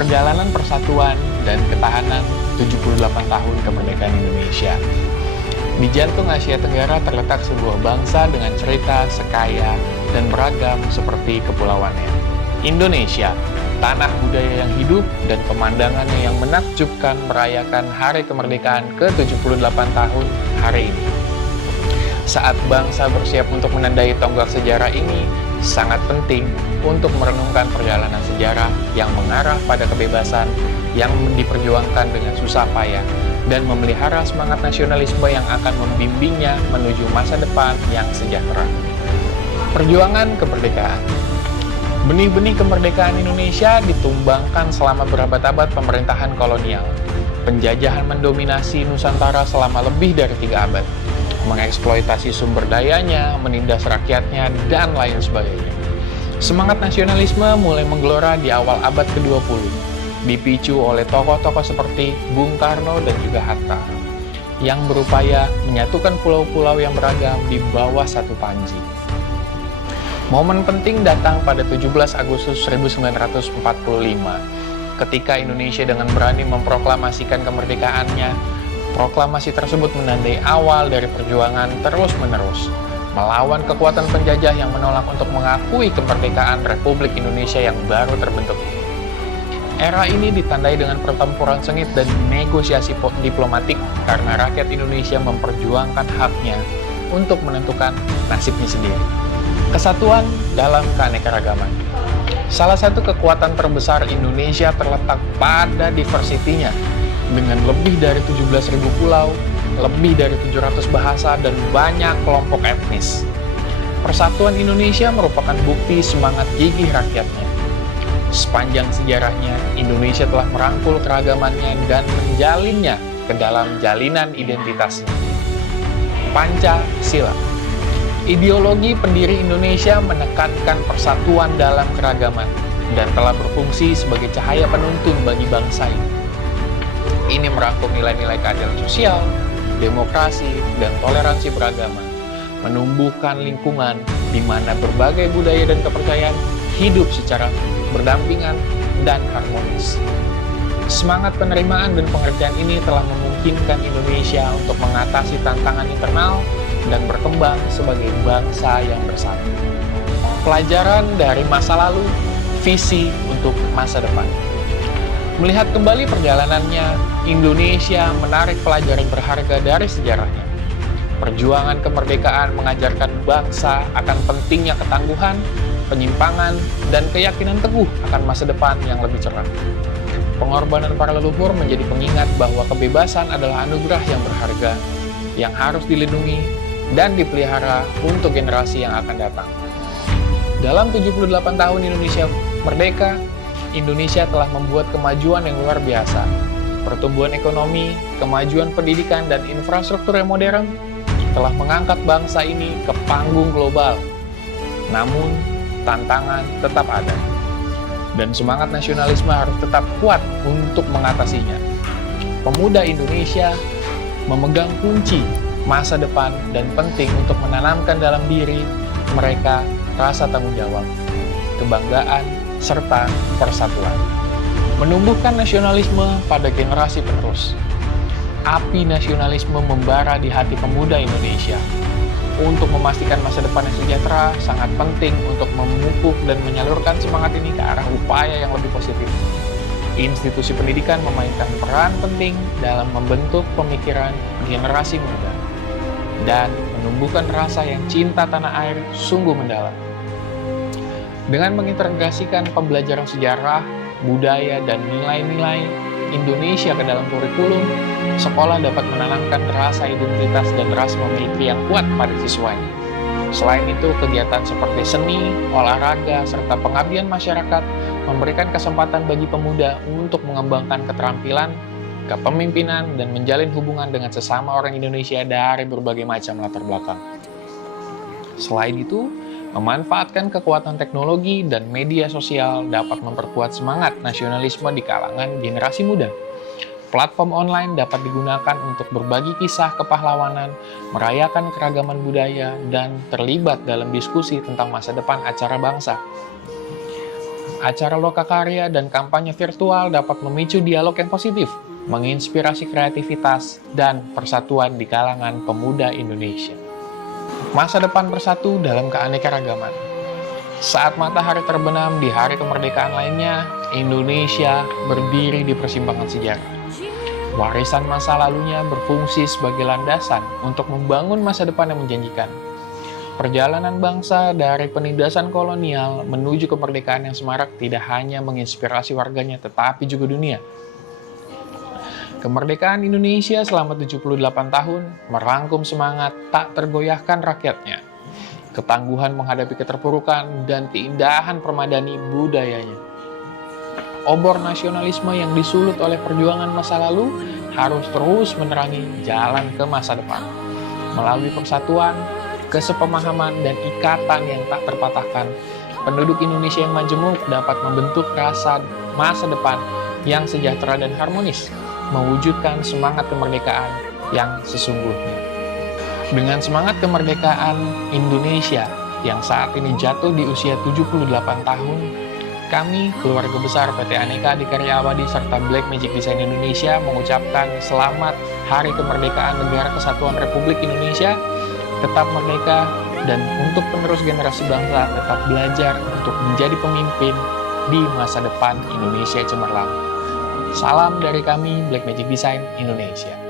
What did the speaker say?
Perjalanan persatuan dan ketahanan 78 tahun kemerdekaan Indonesia. Di jantung Asia Tenggara terletak sebuah bangsa dengan cerita sekaya dan beragam seperti kepulauannya. Indonesia, tanah budaya yang hidup dan pemandangannya yang menakjubkan merayakan hari kemerdekaan ke-78 tahun hari ini. Saat bangsa bersiap untuk menandai tonggak sejarah ini, sangat penting untuk merenungkan perjalanan sejarah yang mengarah pada kebebasan yang diperjuangkan dengan susah payah dan memelihara semangat nasionalisme yang akan membimbingnya menuju masa depan yang sejahtera. Perjuangan kemerdekaan. Benih-benih kemerdekaan Indonesia ditumbangkan selama berabad-abad pemerintahan kolonial. Penjajahan mendominasi Nusantara selama lebih dari 3 abad, mengeksploitasi sumber dayanya, menindas rakyatnya, dan lain sebagainya. Semangat nasionalisme mulai menggelora di awal abad ke-20, dipicu oleh tokoh-tokoh seperti Bung Karno dan juga Hatta, yang berupaya menyatukan pulau-pulau yang beragam di bawah satu panji. Momen penting datang pada 17 Agustus 1945, ketika Indonesia dengan berani memproklamasikan kemerdekaannya. Proklamasi tersebut menandai awal dari perjuangan terus-menerus melawan kekuatan penjajah yang menolak untuk mengakui kemerdekaan Republik Indonesia yang baru terbentuk. Era ini ditandai dengan pertempuran sengit dan negosiasi diplomatik karena rakyat Indonesia memperjuangkan haknya untuk menentukan nasibnya sendiri. Kesatuan dalam keanekaragaman. Salah satu kekuatan terbesar Indonesia terletak pada diversitinya. Dengan lebih dari 17.000 pulau, lebih dari 700 bahasa, dan banyak kelompok etnis. Persatuan Indonesia merupakan bukti semangat gigih rakyatnya. Sepanjang sejarahnya, Indonesia telah merangkul keragamannya dan menjalinnya ke dalam jalinan identitasnya. Pancasila. Ideologi pendiri Indonesia menekankan persatuan dalam keragaman dan telah berfungsi sebagai cahaya penuntun bagi bangsa ini. Ini merangkum nilai-nilai keadilan sosial, demokrasi, dan toleransi beragama, menumbuhkan lingkungan di mana berbagai budaya dan kepercayaan hidup secara berdampingan dan harmonis. Semangat penerimaan dan pengertian ini telah memungkinkan Indonesia untuk mengatasi tantangan internal dan berkembang sebagai bangsa yang bersatu. Pelajaran dari masa lalu, visi untuk masa depan. Melihat kembali perjalanannya, Indonesia menarik pelajaran berharga dari sejarahnya. Perjuangan kemerdekaan mengajarkan bangsa akan pentingnya ketangguhan, penyimpangan, dan keyakinan teguh akan masa depan yang lebih cerah. Pengorbanan para leluhur menjadi pengingat bahwa kebebasan adalah anugerah yang berharga, yang harus dilindungi dan dipelihara untuk generasi yang akan datang. Dalam 78 tahun Indonesia merdeka, Indonesia telah membuat kemajuan yang luar biasa. Pertumbuhan ekonomi, kemajuan pendidikan, dan infrastruktur yang modern telah mengangkat bangsa ini ke panggung global. Namun, tantangan tetap ada. Dan semangat nasionalisme harus tetap kuat untuk mengatasinya. Pemuda Indonesia memegang kunci masa depan dan penting untuk menanamkan dalam diri mereka rasa tanggung jawab, kebanggaan, serta persatuan. Menumbuhkan nasionalisme pada generasi penerus. Api nasionalisme membara di hati pemuda Indonesia. Untuk memastikan masa depan yang sejahtera, sangat penting untuk memupuk dan menyalurkan semangat ini ke arah upaya yang lebih positif. Institusi pendidikan memainkan peran penting dalam membentuk pemikiran generasi muda dan menumbuhkan rasa yang cinta tanah air sungguh mendalam. Dengan mengintegrasikan pembelajaran sejarah, budaya, dan nilai-nilai Indonesia ke dalam kurikulum, sekolah dapat menanamkan rasa identitas dan rasa memiliki yang kuat pada siswanya. Selain itu, kegiatan seperti seni, olahraga, serta pengabdian masyarakat memberikan kesempatan bagi pemuda untuk mengembangkan keterampilan, kepemimpinan, dan menjalin hubungan dengan sesama orang Indonesia dari berbagai macam latar belakang. Selain itu, memanfaatkan kekuatan teknologi dan media sosial dapat memperkuat semangat nasionalisme di kalangan generasi muda. Platform online dapat digunakan untuk berbagi kisah kepahlawanan, merayakan keragaman budaya, dan terlibat dalam diskusi tentang masa depan acara bangsa. Acara lokakarya dan kampanye virtual dapat memicu dialog yang positif, menginspirasi kreativitas dan persatuan di kalangan pemuda Indonesia. Masa depan bersatu dalam keanekaragaman. Saat matahari terbenam di hari kemerdekaan lainnya, Indonesia berdiri di persimpangan sejarah. Warisan masa lalunya berfungsi sebagai landasan untuk membangun masa depan yang menjanjikan. Perjalanan bangsa dari penindasan kolonial menuju kemerdekaan yang semarak tidak hanya menginspirasi warganya, tetapi juga dunia. Kemerdekaan Indonesia selama 78 tahun merangkum semangat tak tergoyahkan rakyatnya, ketangguhan menghadapi keterpurukan, dan keindahan permadani budayanya. Obor nasionalisme yang disulut oleh perjuangan masa lalu harus terus menerangi jalan ke masa depan. Melalui persatuan, kesepemahaman, dan ikatan yang tak terpatahkan, penduduk Indonesia yang majemuk dapat membentuk rasa masa depan yang sejahtera dan harmonis, mewujudkan semangat kemerdekaan yang sesungguhnya. Dengan semangat kemerdekaan Indonesia yang saat ini jatuh di usia 78 tahun, kami, keluarga besar PT Aneka Adikarya Awadi serta Black Magic Design Indonesia mengucapkan selamat Hari Kemerdekaan Negara Kesatuan Republik Indonesia, tetap merdeka, dan untuk penerus generasi bangsa tetap belajar untuk menjadi pemimpin di masa depan Indonesia cemerlang. Salam dari kami, Black Magic Design Indonesia.